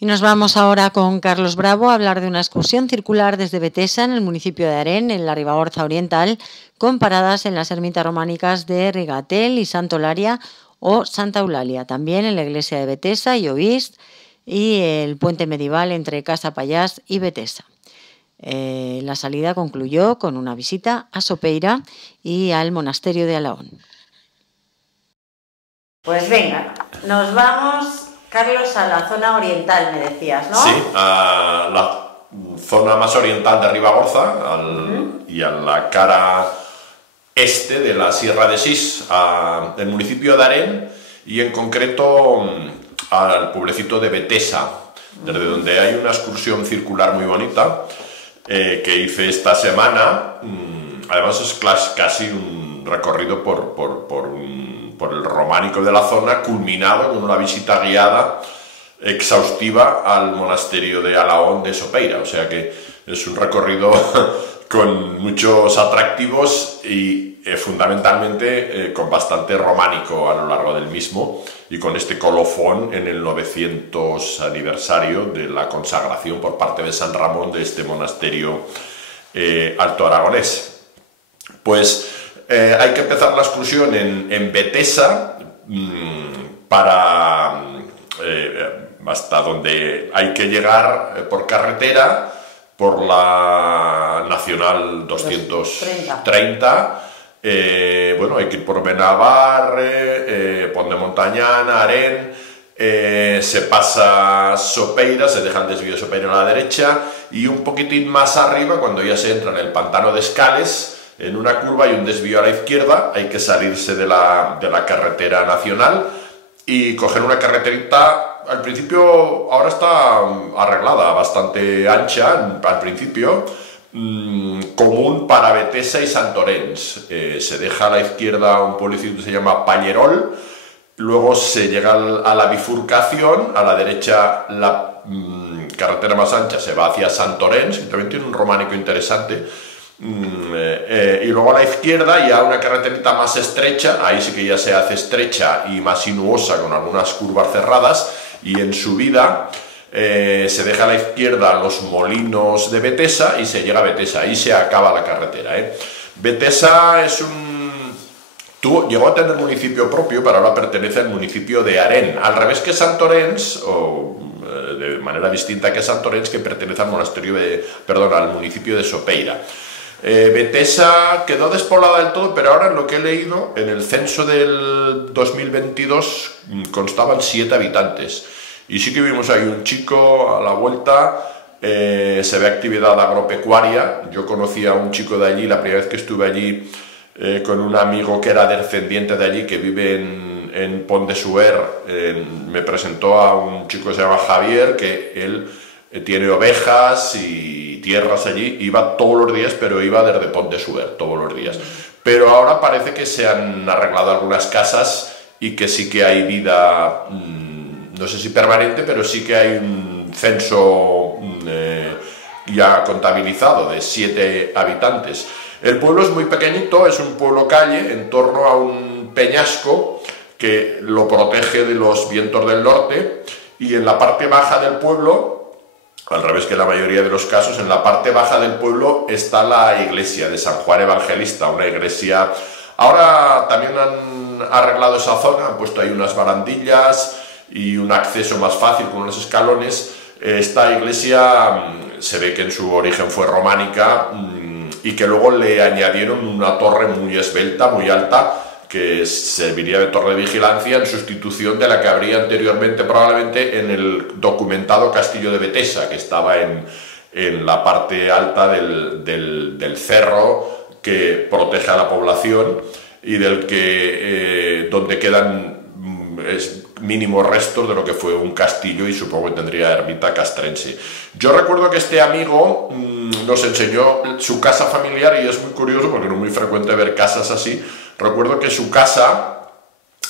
Y nos vamos ahora con Carlos Bravo a hablar de una excursión circular desde Betesa, en el municipio de Aren, en la Ribagorza Oriental, con paradas en las ermitas románicas de Rigatel y Santolaria o Santa Eulalia, también en la iglesia de Betesa y Ovist, y el puente medieval entre Casa Pallás y Betesa. La salida concluyó con una visita a Sopeira y al monasterio de Alaón. Pues venga, nos vamos, Carlos, a la zona oriental, me decías, ¿no? Sí, a la zona más oriental de Ribagorza y a la cara este de la Sierra de Sis, del municipio de Aren y en concreto al pueblecito de Betesa, desde donde hay una excursión circular muy bonita que hice esta semana. Además es casi un recorrido por el románico de la zona, culminado con una visita guiada exhaustiva al monasterio de Alaón de Sopeira. O sea que es un recorrido con muchos atractivos y fundamentalmente con bastante románico a lo largo del mismo, y con este colofón en el 900 aniversario de la consagración por parte de San Ramón de este monasterio alto aragonés. Pues hay que empezar la excursión en Betesa hasta donde hay que llegar por carretera, por la Nacional 230. Bueno, hay que ir por Benavarre, Pont de Montañana, Aren, se pasa Sopeira, se deja el desvío de Sopeira a la derecha, y un poquitín más arriba, cuando ya se entra en el pantano de Escales, en una curva hay un desvío a la izquierda, hay que salirse de la carretera nacional y coger una carreterita. Al principio, ahora está arreglada, bastante ancha al principio, común para Betesa y Santorens. Se deja a la izquierda un pueblecito que se llama Pallerol, luego se llega a la bifurcación, a la derecha la carretera más ancha se va hacia Santorens, que también tiene un románico interesante. Y luego a la izquierda ya una carreterita más estrecha, ahí sí que ya se hace estrecha y más sinuosa con algunas curvas cerradas, y en subida se deja a la izquierda los molinos de Betesa y se llega a Betesa, ahí se acaba la carretera. Betesa llegó a tener municipio propio, pero ahora pertenece al municipio de Aren, al revés que Santorens, o de manera distinta que Santorens, que pertenece al al municipio de Sopeira. Betesa quedó despoblada del todo, pero ahora en lo que he leído, en el censo del 2022 constaban 7 habitantes. Y sí que vimos ahí un chico a la vuelta, se ve actividad agropecuaria. Yo conocí a un chico de allí la primera vez que estuve allí con un amigo que era descendiente de allí, que vive en Pont de Suert. Me presentó a un chico que se llama Javier, que él tiene ovejas y tierras allí, iba todos los días, pero iba desde Pont de Suert todos los días. Pero ahora parece que se han arreglado algunas casas y que sí que hay vida, no sé si permanente, pero sí que hay un censo ya contabilizado de 7 habitantes. El pueblo es muy pequeñito, es un pueblo calle en torno a un peñasco que lo protege de los vientos del norte, y en la parte baja del pueblo, al revés que la mayoría de los casos, en la parte baja del pueblo está la iglesia de San Juan Evangelista, una iglesia. Ahora también han arreglado esa zona, han puesto ahí unas barandillas y un acceso más fácil con unos escalones. Esta iglesia se ve que en su origen fue románica y que luego le añadieron una torre muy esbelta, muy alta, que serviría de torre de vigilancia en sustitución de la que habría anteriormente probablemente en el documentado castillo de Betesa, que estaba en la parte alta del cerro que protege a la población y donde quedan mínimos restos de lo que fue un castillo, y supongo que tendría ermita castrense. Yo recuerdo que este amigo nos enseñó su casa familiar, y es muy curioso porque no es muy frecuente ver casas así. Recuerdo que su casa,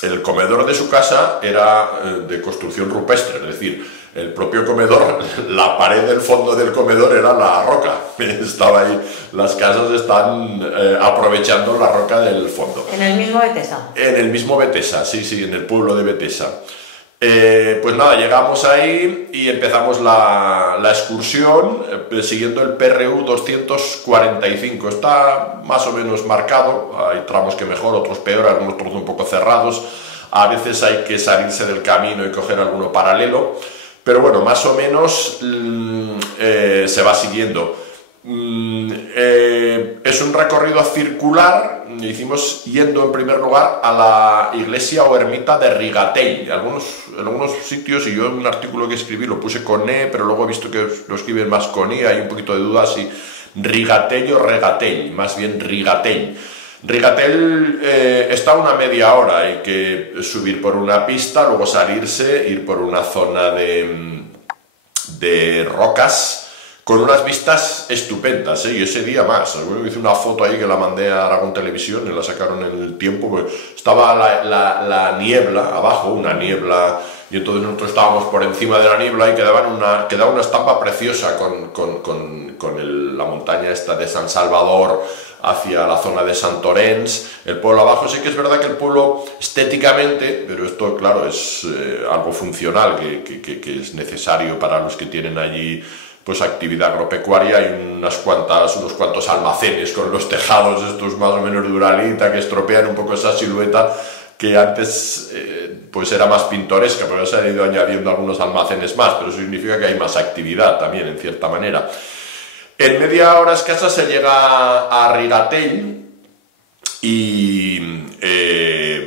el comedor de su casa era de construcción rupestre, es decir, el propio comedor, la pared del fondo del comedor era la roca. Estaba ahí, las casas están aprovechando la roca del fondo. ¿En el mismo Betesa? En el mismo Betesa, sí, en el pueblo de Betesa. Pues nada, llegamos ahí y empezamos la excursión siguiendo el PRU 245. Está más o menos marcado, hay tramos que mejor, otros peor, algunos trozos un poco cerrados. A veces hay que salirse del camino y coger alguno paralelo, pero bueno, más o menos se va siguiendo. Es un recorrido circular, hicimos yendo en primer lugar a la iglesia o ermita de Rigatell. En algunos sitios, y yo en un artículo que escribí lo puse con E, pero luego he visto que lo escriben más con I, hay un poquito de duda si Rigatell o Regatell, más bien Rigatell. Rigatell está a una media hora, hay que subir por una pista, luego salirse, ir por una zona de rocas, con unas vistas estupendas, y ese día más. Hice una foto ahí que la mandé a Aragón Televisión y la sacaron en El Tiempo, porque estaba la niebla abajo, una niebla, y entonces nosotros estábamos por encima de la niebla y quedaba una estampa preciosa con la montaña esta de San Salvador hacia la zona de Santorens, el pueblo abajo. Sí que es verdad que el pueblo estéticamente, pero esto claro es algo funcional que es necesario para los que tienen allí pues actividad agropecuaria. Hay unos cuantos almacenes con los tejados estos más o menos duralita que estropean un poco esa silueta que antes pues era más pintoresca, pero se han ido añadiendo algunos almacenes más, pero eso significa que hay más actividad también en cierta manera. En media hora escasa se llega a Rigatell y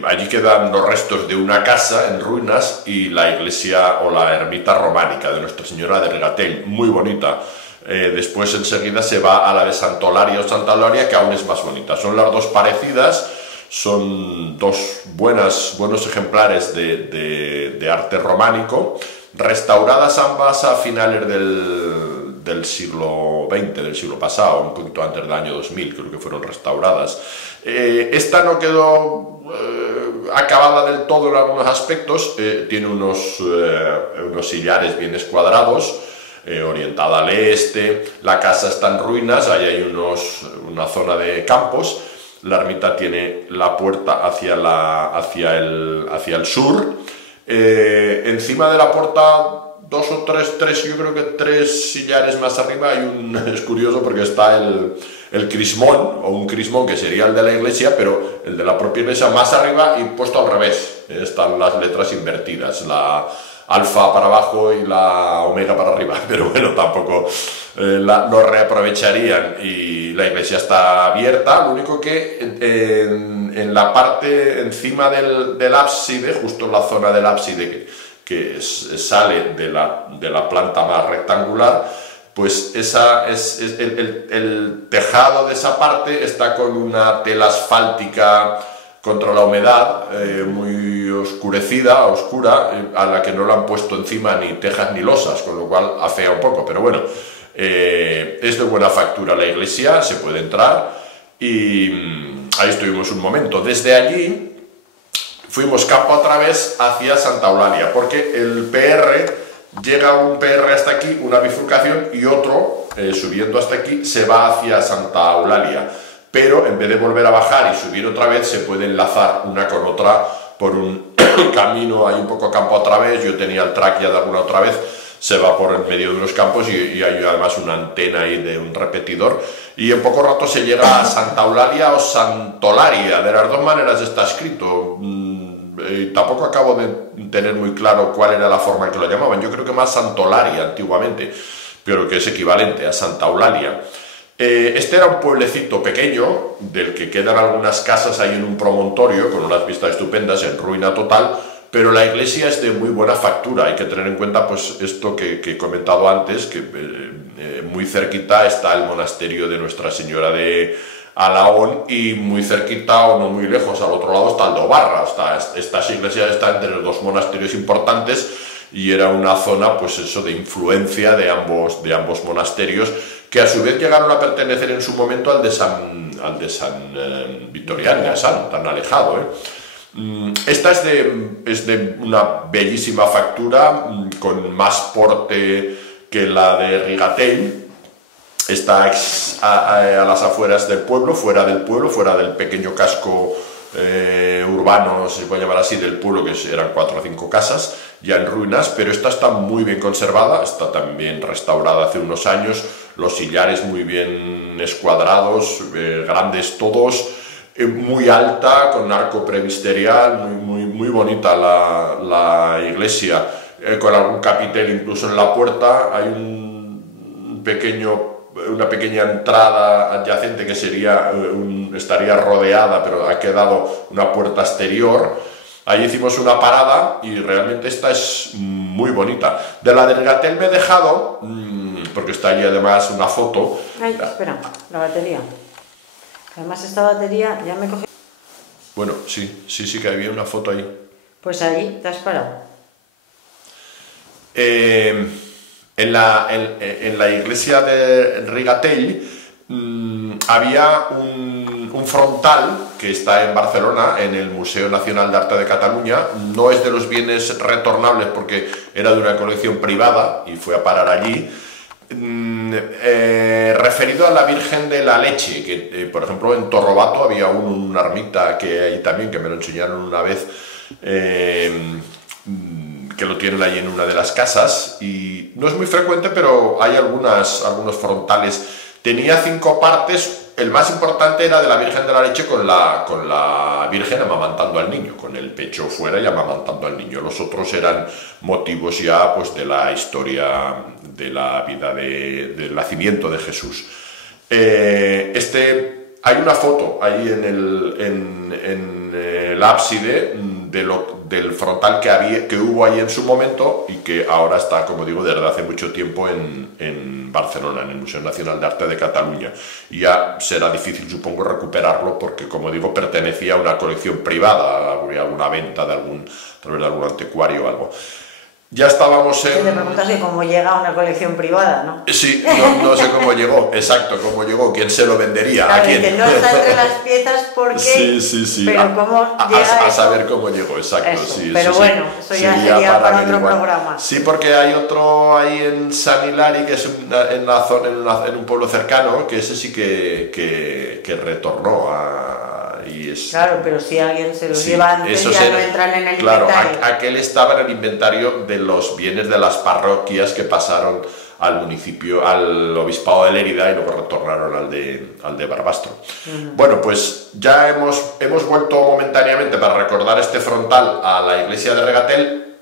allí quedan los restos de una casa en ruinas y la iglesia o la ermita románica de Nuestra Señora de Rigatell, muy bonita. Después enseguida se va a la de Santolaria o Santa Eulalia, que aún es más bonita. Son las dos parecidas, son dos buenos ejemplares de arte románico, restauradas ambas a finales del siglo XX, del siglo pasado, un poquito antes del año 2000, creo que fueron restauradas. Esta no quedó acabada del todo en algunos aspectos, tiene unos sillares bien escuadrados, orientada al este, la casa está en ruinas, ahí hay una zona de campos, la ermita tiene la puerta hacia el sur, encima de la puerta dos o tres, yo creo que tres sillares más arriba es curioso porque está el crismón, o un crismón que sería el de la iglesia, pero el de la propia iglesia más arriba y puesto al revés. Están las letras invertidas, la alfa para abajo y la omega para arriba, pero bueno, tampoco lo reaprovecharían, y la iglesia está abierta. Lo único que en la parte encima del ábside, justo en la zona del ábside que sale de la planta más rectangular, pues el tejado de esa parte está con una tela asfáltica contra la humedad, muy oscura, a la que no le han puesto encima ni tejas ni losas, con lo cual afea un poco, pero bueno, es de buena factura la iglesia, se puede entrar, y ahí estuvimos un momento. Desde allí fuimos campo otra vez hacia Santa Eulalia, porque el llega un PR hasta aquí, una bifurcación, y otro, subiendo hasta aquí, se va hacia Santa Eulalia. Pero en vez de volver a bajar y subir otra vez, se puede enlazar una con otra por un camino, hay un poco campo otra vez. Yo tenía el track ya de alguna otra vez, se va por el medio de los campos y hay además una antena ahí de un repetidor. Y en poco rato se llega a Santa Eulalia o Santolaria, de las dos maneras está escrito. Tampoco acabo de tener muy claro cuál era la forma en que lo llamaban. Yo creo que más Santolaria antiguamente, pero que es equivalente a Santa Eulalia. Este era un pueblecito pequeño, del que quedan algunas casas ahí en un promontorio, con unas vistas estupendas, en ruina total, pero la iglesia es de muy buena factura. Hay que tener en cuenta pues esto que he comentado antes, que muy cerquita está el monasterio de Nuestra Señora de Alagón, y muy cerquita o no muy lejos al otro lado está Aldobarra. Estas iglesias están entre los dos monasterios importantes, y era una zona pues eso de influencia de ambos monasterios, que a su vez llegaron a pertenecer en su momento al de San Victoriano, tan alejado. Esta es de una bellísima factura, con más porte que la de Rigatell. Está a las afueras del pueblo, fuera del pequeño casco urbano, se puede llamar así, del pueblo, que eran 4 o 5 casas, ya en ruinas, pero esta está muy bien conservada, está también restaurada hace unos años, los sillares muy bien escuadrados, grandes todos, muy alta, con arco presbiteral, muy bonita la iglesia, con algún capitel incluso en la puerta. Hay una pequeña entrada adyacente que estaría rodeada, pero ha quedado una puerta exterior. Ahí hicimos una parada y realmente esta es muy bonita. De la de Rigatel me he dejado, porque está ahí además una foto. Ay, espera, la batería. Además esta batería ya me cogí. Bueno, sí que había una foto ahí. Pues ahí te has parado. En la iglesia de Rigatel había un frontal que está en Barcelona, en el Museo Nacional de Arte de Cataluña. No es de los bienes retornables porque era de una colección privada y fue a parar allí. Referido a la Virgen de la Leche, que por ejemplo en Torrobato había una ermita que hay también, que me lo enseñaron una vez, que lo tienen ahí en una de las casas, y no es muy frecuente, pero hay algunos frontales. Tenía 5 partes. El más importante era de la Virgen de la Leche con la Virgen amamantando al niño, con el pecho fuera y amamantando al niño. Los otros eran motivos ya pues de la historia de la vida del nacimiento de Jesús. Hay una foto ahí en el ábside del frontal que hubo ahí en su momento y que ahora está, como digo, desde hace mucho tiempo en Barcelona, en el Museo Nacional de Arte de Cataluña. Y ya será difícil, supongo, recuperarlo porque, como digo, pertenecía a una colección privada, habría alguna venta a través de algún anticuario o algo. Ya estábamos en... Te preguntas que cómo llega a una colección privada, ¿no? Sí, no sé cómo llegó, exacto, cómo llegó, quién se lo vendería, claro, a quién. Que no está entre las piezas porque... Sí. Pero cómo llega a saber cómo llegó, exacto. Eso. Sí, pero bueno, eso ya sería para otro programa. Sí, porque hay otro ahí en San Hilari, que es en un pueblo cercano, que ese sí que retornó Claro, pero si alguien se los lleva antes ya no entran en el inventario. Claro, aquel estaba en el inventario de los bienes de las parroquias que pasaron al municipio, al obispado de Lérida, y luego retornaron al de Barbastro. Bueno, pues ya hemos vuelto momentáneamente para recordar este frontal a la iglesia de Rigatel.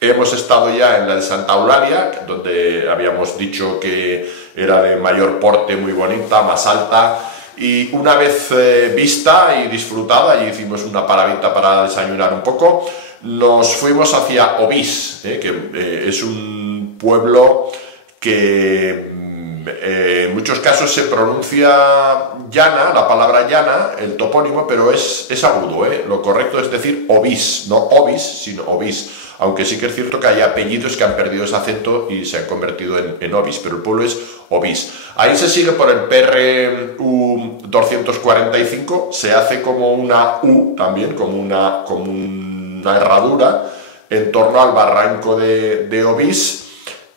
Hemos estado ya en la de Santa Eulalia, donde habíamos dicho que era de mayor porte, muy bonita, más alta. Y una vez vista y disfrutada, y hicimos una paradita para desayunar un poco, nos fuimos hacia Ovís, que es un pueblo que en muchos casos se pronuncia llana, la palabra llana, el topónimo, pero es agudo. Lo correcto es decir Ovís, no Ovis, sino Ovís. Aunque sí que es cierto que hay apellidos que han perdido ese acento y se han convertido en Ovis, pero el pueblo es Ovís. Ahí se sigue por el PRU 245, se hace como una U también, como una herradura en torno al barranco de Ovís.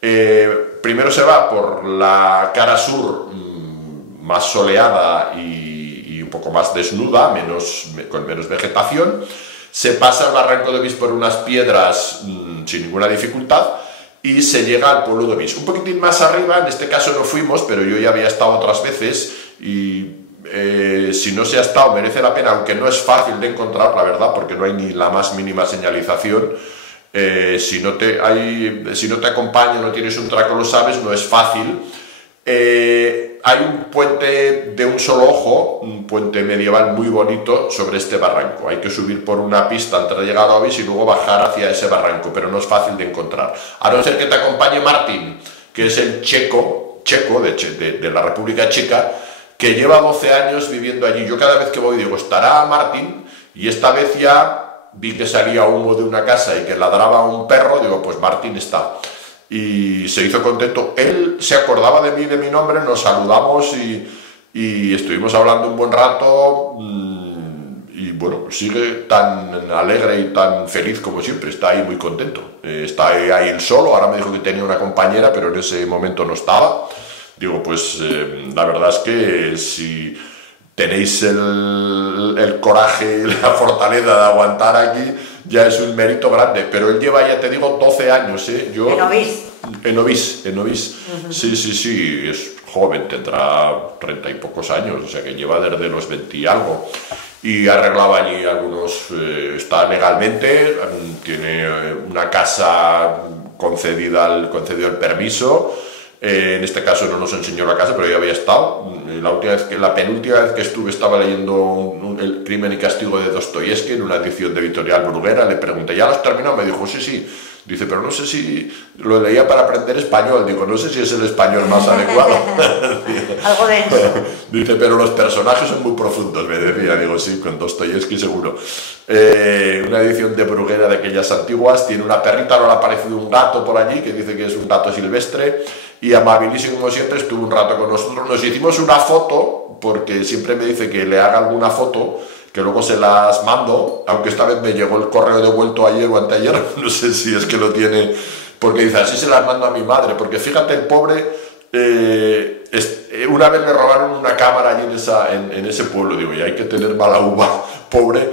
Primero se va por la cara sur, más soleada y un poco más desnuda, con menos vegetación. Se pasa el barranco de Ovís por unas piedras sin ninguna dificultad y se llega al pueblo de Ovís. Un poquitín más arriba, en este caso no fuimos, pero yo ya había estado otras veces y si no se ha estado merece la pena, aunque no es fácil de encontrar, la verdad, porque no hay ni la más mínima señalización. Si no te acompaña, no tienes un traco, lo sabes, no es fácil. Hay un puente de un solo ojo, un puente medieval muy bonito sobre este barranco. Hay que subir por una pista antes de llegar a Ovís y luego bajar hacia ese barranco, pero no es fácil de encontrar. A no ser que te acompañe Martin, que es el checo de la República Checa, que lleva 12 años viviendo allí. Yo cada vez que voy digo, ¿estará Martin? Y esta vez ya vi que salía humo de una casa y que ladraba un perro, digo, pues Martin está. Y se hizo contento. Él se acordaba de mí, de mi nombre, nos saludamos y estuvimos hablando un buen rato. Y bueno, sigue tan alegre y tan feliz como siempre, está ahí muy contento. Está ahí él solo, ahora me dijo que tenía una compañera, pero en ese momento no estaba. Digo, pues la verdad es que si tenéis el coraje y la fortaleza de aguantar aquí, ya es un mérito grande, pero él lleva, ya te digo, 12 años, ¿eh? Yo, en Ovís. Sí, es joven, tendrá 30 y pocos años, o sea que lleva desde los 20 y algo. Y arreglaba allí algunos, está legalmente, tiene una casa concedido el permiso. En este caso no nos enseñó la casa, pero ya había estado. La penúltima vez que estuve estaba leyendo El crimen y castigo de Dostoyevsky en una edición de Editorial Bruguera. Le pregunté, ¿ya lo has terminado? Me dijo, sí. Dice, pero no sé si lo leía para aprender español. Digo, no sé si es el español más adecuado. Algo de eso. Dice, pero los personajes son muy profundos, me decía. Digo, sí, con Dostoyevsky seguro. Una edición de Bruguera de aquellas antiguas. Tiene una perrita, ahora le ha aparecido un gato por allí, que dice que es un gato silvestre. Y amabilísimo como siempre, estuvo un rato con nosotros. Nos hicimos una foto, porque siempre me dice que le haga alguna foto, que luego se las mando, aunque esta vez me llegó el correo devuelto ayer o anteayer, no sé si es que lo tiene, porque dice, así se las mando a mi madre, porque fíjate, el pobre, una vez le robaron una cámara allí en ese pueblo, digo, y hay que tener mala uva, pobre,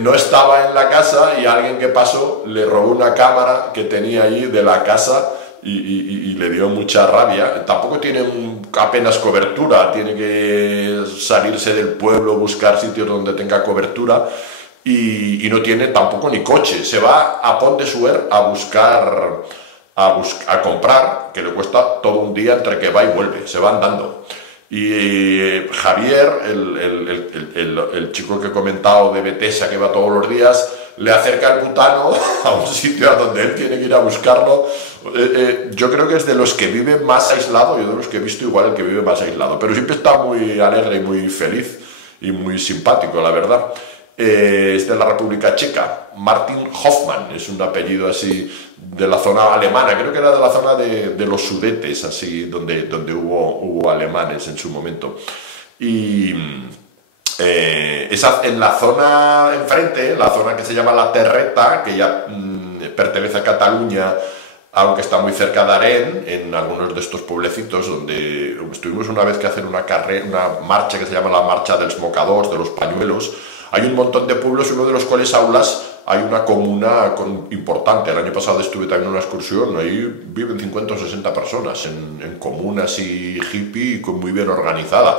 no estaba en la casa y alguien que pasó le robó una cámara que tenía allí de la casa, y le dio mucha rabia. Tampoco tiene apenas cobertura, tiene que salirse del pueblo, buscar sitios donde tenga cobertura y no tiene tampoco ni coche. Se va a Pont de Suert a comprar, que le cuesta todo un día entre que va y vuelve, se va andando. Y Javier, el chico que he comentado de Betesa, que va todos los días, le acerca el butano a un sitio a donde él tiene que ir a buscarlo. Yo creo que es de los que vive más aislado, yo de los que he visto igual el que vive más aislado, pero siempre está muy alegre y muy feliz y muy simpático, la verdad. Es de la República Checa. Martin Hoffmann es un apellido así de la zona alemana, creo que era de la zona de los Sudetes, así donde hubo alemanes en su momento. Y en la zona enfrente, la zona que se llama La Terreta, que ya pertenece a Cataluña, aunque está muy cerca de Arén, en algunos de estos pueblecitos donde estuvimos una vez que hacer una marcha que se llama la Marcha dels Mocadors, de los pañuelos. Hay un montón de pueblos, uno de los cuales aulas hay una comuna importante. El año pasado estuve también en una excursión, ahí viven 50 o 60 personas en comunas y hippie, y muy bien organizada.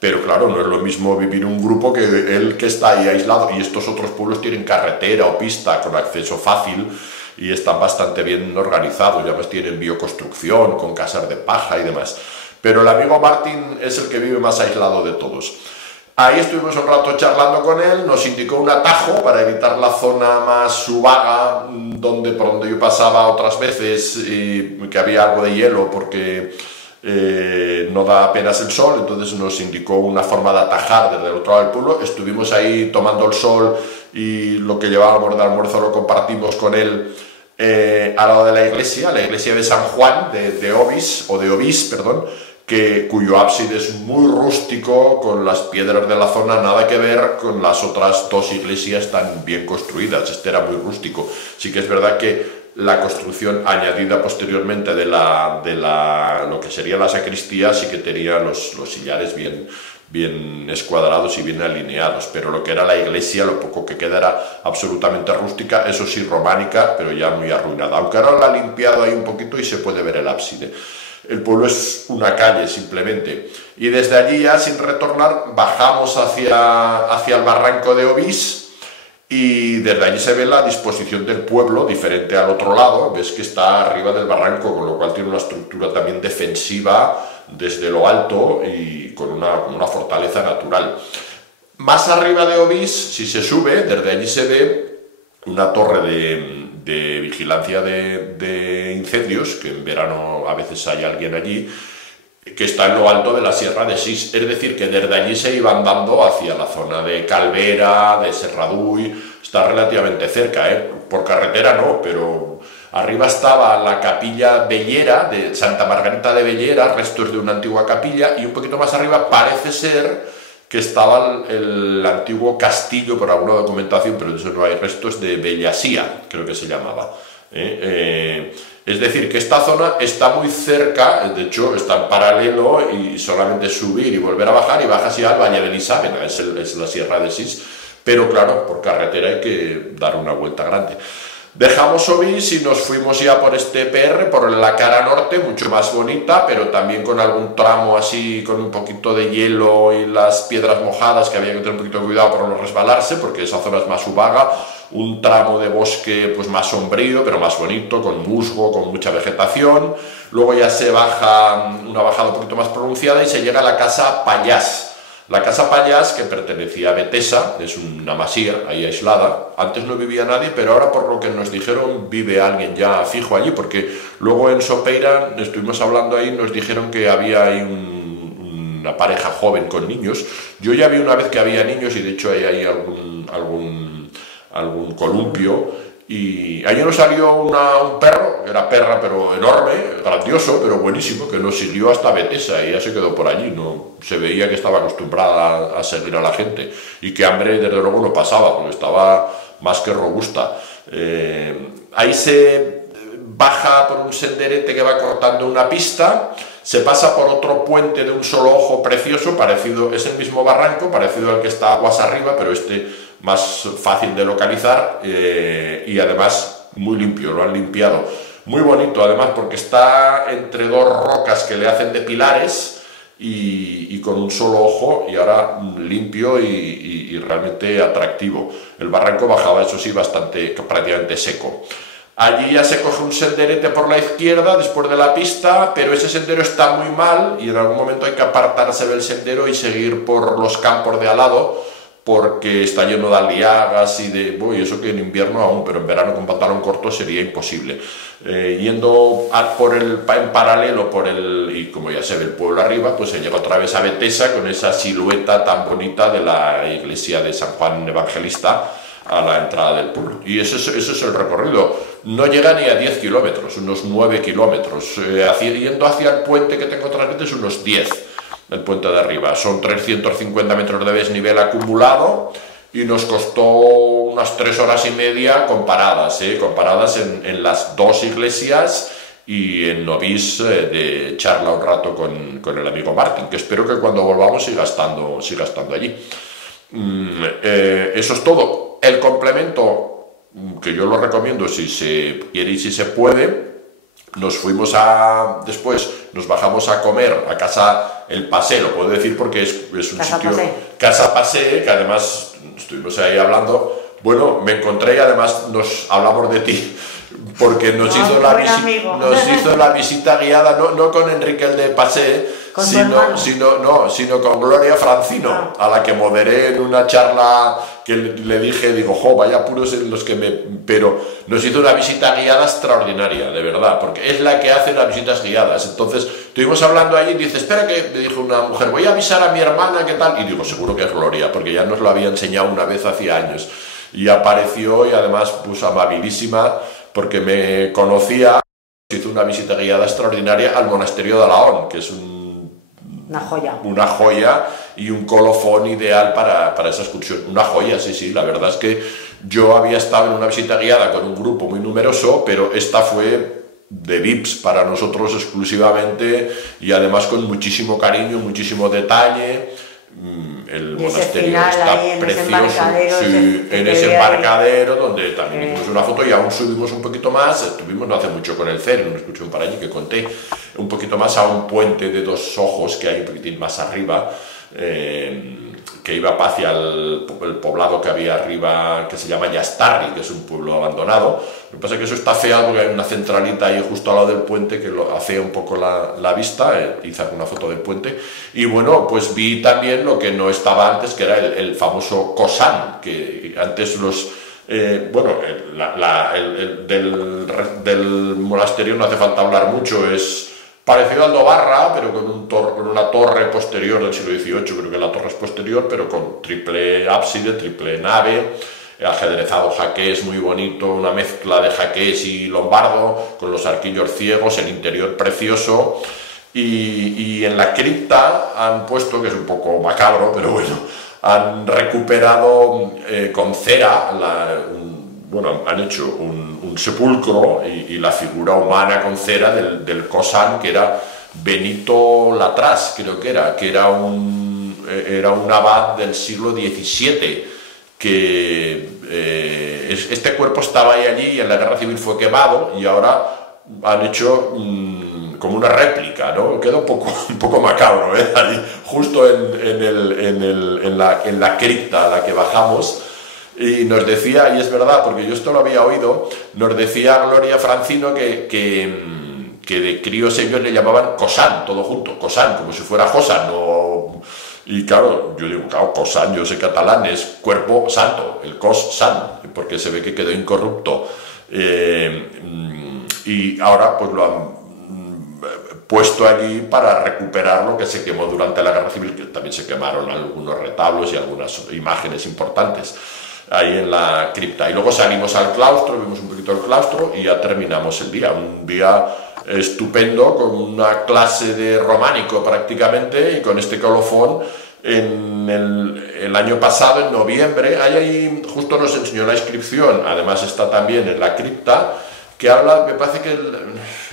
Pero claro, no es lo mismo vivir un grupo que el que está ahí aislado, y estos otros pueblos tienen carretera o pista con acceso fácil y están bastante bien organizados, y además tienen bioconstrucción con casas de paja y demás. Pero el amigo Martín es el que vive más aislado de todos. Ahí estuvimos un rato charlando con él, nos indicó un atajo para evitar la zona más subaga por donde yo pasaba otras veces, que había algo de hielo porque no da apenas el sol. Entonces nos indicó una forma de atajar desde el otro lado del pueblo. Estuvimos ahí tomando el sol y lo que llevábamos de almuerzo lo compartimos con él al lado de la iglesia de San Juan de Ovís, perdón, cuyo ábside es muy rústico, con las piedras de la zona, nada que ver con las otras dos iglesias tan bien construidas. Este era muy rústico. Sí que es verdad que la construcción añadida posteriormente de lo que sería la sacristía sí que tenía los sillares bien escuadrados y bien alineados, pero lo que era la iglesia, lo poco que queda era absolutamente rústica, eso sí románica, pero ya muy arruinada, aunque ahora la han limpiado ahí un poquito y se puede ver el ábside. El pueblo es una calle simplemente, y desde allí ya sin retornar bajamos hacia el barranco de Ovís, y desde allí se ve la disposición del pueblo diferente al otro lado. Ves que está arriba del barranco, con lo cual tiene una estructura también defensiva desde lo alto y con una fortaleza natural. Más arriba de Ovís, si se sube, desde allí se ve una torre de vigilancia de incendios, que en verano a veces hay alguien allí, que está en lo alto de la Sierra de Sis. Es decir, que desde allí se iba andando hacia la zona de Calvera, de Serraduy. Está relativamente cerca, por carretera no, pero arriba estaba la capilla Bellera, de Santa Margarita de Bellera, restos de una antigua capilla, y un poquito más arriba parece ser que estaba el antiguo castillo, por alguna documentación, pero de eso no hay restos, de Bellasía, creo que se llamaba. Es decir, que esta zona está muy cerca, de hecho está en paralelo, y solamente subir y volver a bajar, y bajas ya al Valle de Elisabena, es la Sierra de Sis, pero claro, por carretera hay que dar una vuelta grande. Dejamos Ovís y nos fuimos ya por este PR, por la cara norte, mucho más bonita, pero también con algún tramo así, con un poquito de hielo y las piedras mojadas, que había que tener un poquito de cuidado por no resbalarse, porque esa zona es más ubaga, un tramo de bosque pues más sombrío, pero más bonito, con musgo, con mucha vegetación. Luego ya se baja, una bajada un poquito más pronunciada y se llega a la Casa Pallás. La Casa Pallás, que pertenecía a Betesa, es una masía ahí aislada. Antes no vivía nadie, pero ahora por lo que nos dijeron vive alguien ya fijo allí, porque luego en Sopeira estuvimos hablando ahí, nos dijeron que había ahí una pareja joven con niños. Yo ya vi una vez que había niños y de hecho hay ahí algún columpio. Y allí nos salió un perro, era perra pero enorme, grandioso, pero buenísimo, que nos siguió hasta Betesa y ya se quedó por allí. No se veía que estaba acostumbrada a seguir a la gente y que hambre desde luego no pasaba, porque estaba más que robusta. Ahí se baja por un senderete que va cortando una pista, se pasa por otro puente de un solo ojo precioso, parecido, es el mismo barranco, parecido al que está aguas arriba, pero este más fácil de localizar y además muy limpio, lo han limpiado. Muy bonito además porque está entre dos rocas que le hacen de pilares y con un solo ojo y ahora limpio y realmente atractivo. El barranco bajaba, eso sí, prácticamente seco. Allí ya se coge un senderete por la izquierda después de la pista, pero ese sendero está muy mal y en algún momento hay que apartarse del sendero y seguir por los campos de al lado, porque está lleno de aliagas y de... Bueno, y eso que en invierno aún, pero en verano con pantalón corto sería imposible. Yendo en paralelo y como ya se ve el pueblo arriba, pues se llega otra vez a Betesa con esa silueta tan bonita de la iglesia de San Juan Evangelista a la entrada del pueblo. Y ese es el recorrido. No llega ni a 10 kilómetros, unos 9 kilómetros. Yendo hacia el puente que tengo tras es unos 10. El puente de arriba. Son 350 metros de desnivel acumulado y nos costó unas 3 horas y media con paradas en las dos iglesias y en Novís de charla un rato con el amigo Martín, que espero que cuando volvamos siga estando allí. Eso es todo. El complemento, que yo lo recomiendo si se quiere y si se puede, después nos bajamos a comer a Casa El Pasé, lo puedo decir porque es un Casa sitio, Pasé. Casa Pasé, que además estuvimos ahí hablando, bueno, me encontré y además nos hablamos de ti, porque nos hizo la visita guiada, no con Enrique el de Pasé, sino con Gloria Francino, a la que moderé en una charla que le dije, digo, vaya apuros en los que pero nos hizo una visita guiada extraordinaria, de verdad, porque es la que hace las visitas guiadas. Entonces, estuvimos hablando allí y dice, espera que, me dijo una mujer, voy a avisar a mi hermana, ¿qué tal? Y digo, seguro que es Gloria, porque ya nos lo había enseñado una vez hacía años. Y apareció y además, pues amabilísima, porque me conocía, hizo una visita guiada extraordinaria al monasterio de Alaón, que es una joya y un colofón ideal para esa excursión. Una joya, sí, la verdad es que yo había estado en una visita guiada con un grupo muy numeroso, pero esta fue de VIPs para nosotros exclusivamente y además con muchísimo cariño, muchísimo detalle. El monasterio está precioso, en ese embarcadero donde también hicimos una foto y aún subimos un poquito más, estuvimos no hace mucho con el CER, una excursión para allí que conté, un poquito más a un puente de dos ojos que hay un poquitín más arriba, que iba hacia el poblado que había arriba, que se llama Yastarri, que es un pueblo abandonado. Lo que pasa es que eso está feado porque hay una centralita ahí justo al lado del puente que lo afea un poco la vista, hice una foto del puente. Y bueno, pues vi también lo que no estaba antes, que era el famoso Cosán, que antes del monasterio no hace falta hablar mucho, es parecido al Dobarra, pero con una torre posterior del siglo XVIII, creo que la torre es posterior, pero con triple ábside, triple nave, ajedrezado jaqués muy bonito, una mezcla de jaqués y lombardo, con los arquillos ciegos, el interior precioso, y en la cripta han puesto, que es un poco macabro, pero bueno, han recuperado con cera, han hecho un sepulcro y la figura humana con cera del Cosán, que era Benito Latras, creo que era un abad del siglo XVII, este cuerpo estaba allí y en la guerra civil fue quemado y ahora han hecho como una réplica, ¿no? Queda un poco macabro, ¿eh? Ahí, justo en la cripta a la que bajamos. Y nos decía, y es verdad, porque yo esto lo había oído, nos decía Gloria Francino que de críos ellos le llamaban Cosán, todo junto, Cosán, como si fuera Josan, y claro, yo digo, claro, Cosán, yo sé catalán, es cuerpo santo, el Cos San, porque se ve que quedó incorrupto. Y ahora pues lo han puesto allí para recuperar lo que se quemó durante la guerra civil, que también se quemaron algunos retablos y algunas imágenes importantes ahí en la cripta. Y luego salimos al claustro, vimos un poquito el claustro y ya terminamos el día. Un día estupendo, con una clase de románico prácticamente, y con este colofón en el año pasado, en noviembre, ahí justo nos enseñó la inscripción, además está también en la cripta, que habla, me parece que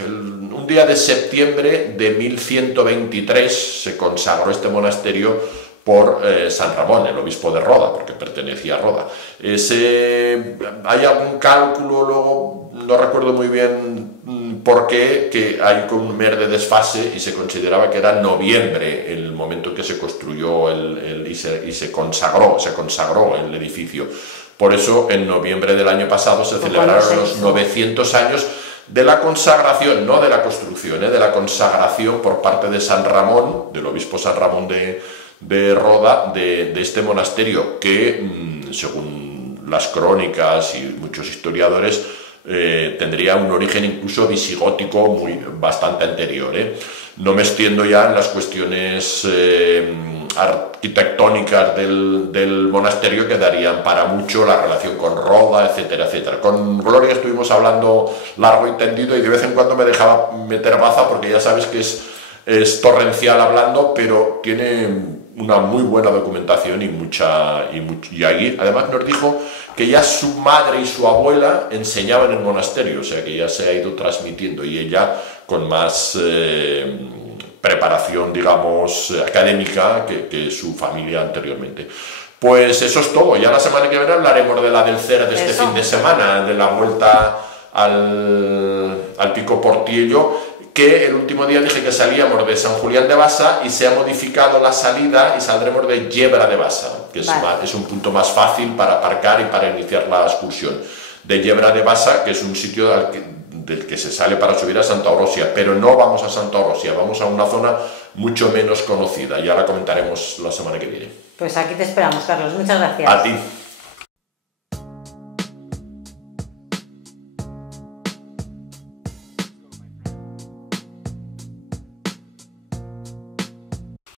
un día de septiembre de 1123 se consagró este monasterio por San Ramón, el obispo de Roda, porque pertenecía a Roda. Hay algún cálculo, luego no recuerdo muy bien por qué, que hay como un mes de desfase y se consideraba que era noviembre el momento en que se construyó y se consagró el edificio. Por eso en noviembre del año pasado se celebraron los 900 años de la consagración, no de la construcción, de la consagración por parte de San Ramón, del obispo San Ramón de Roda, de este monasterio que, según las crónicas y muchos historiadores, tendría un origen incluso visigótico bastante anterior. No me extiendo ya en las cuestiones arquitectónicas del monasterio, que darían para mucho, la relación con Roda, etcétera, etcétera. Con Gloria estuvimos hablando largo y tendido y de vez en cuando me dejaba meter baza, porque ya sabes que es torrencial hablando, pero tiene una muy buena documentación y ahí además nos dijo que ya su madre y su abuela enseñaban en el monasterio, o sea que ya se ha ido transmitiendo, y ella con más preparación, digamos, académica que su familia anteriormente. Pues eso es todo. Ya la semana que viene hablaremos de la del CER de este fin de semana, de la vuelta al Pico Portiello, que el último día dije que salíamos de San Julián de Basa y se ha modificado la salida y saldremos de Yebra de Basa, que es un punto más fácil para aparcar y para iniciar la excursión. De Yebra de Basa, que es un sitio del que se sale para subir a Santa Orosia, pero no vamos a Santa Orosia, vamos a una zona mucho menos conocida. Ya la comentaremos la semana que viene. Pues aquí te esperamos, Carlos. Muchas gracias. A ti.